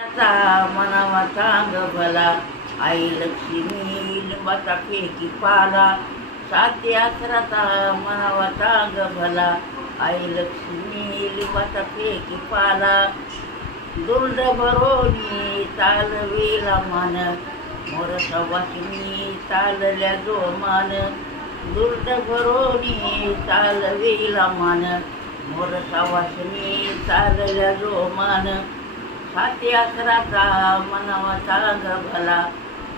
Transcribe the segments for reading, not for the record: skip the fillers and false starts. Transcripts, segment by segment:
मनावा चांग भला आई लक्ष्मी लिंबाचा फेकी पाला साती अकराचा मनावा चांग भला आई लक्ष्मी लिंबाचा फेकी पाला दुर्ड भरोनी चालवेला मान मोर सवासिनी चालल्या जोमान दुर्ड भरोनी चालवेला मान मोर सवासिनी चालल्या जोमान साती अकराचा मनावा चांग भला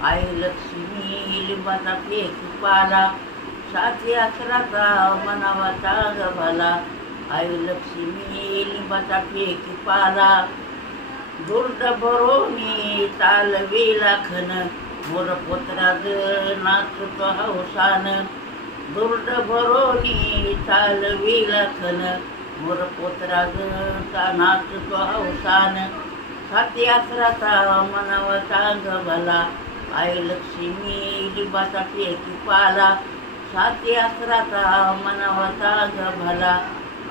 आई लक्ष्मी लिंबाचा फेकी पाला साती अकराचा मनावा चांग भला आई लक्ष्मी लिंबाचा फेकी पाला दुर्ड भरोनी चालवेला खन मोर पोतराग नाचतो हौसान दुर्ड भरोनी चालवेला खन मोर पोतराग नाचतो हौसान साती अकराचा मनावा चांग भला आई लक्ष्मी लिंबाचा फेकी पाला साती अकराचा मनावा चांग भला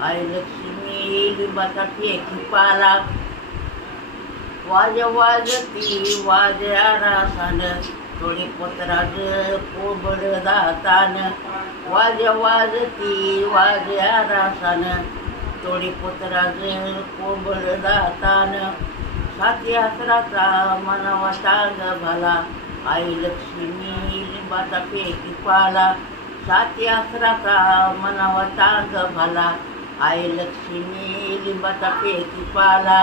आई लक्ष्मी लिंबाचा फेकी पाला वाज वाजती वाजया रासान थोडी पोतराग कोबड दातान वाज वाजती वाजया रासान थोडी पोतराग कोबड दातान साती अकराचा मनावा चांग भला आई लक्ष्मी लिंबाचा फेकी पाला साती अकराचा मनावा चांग भला आई लक्ष्मी लिंबाचा फेकी पाला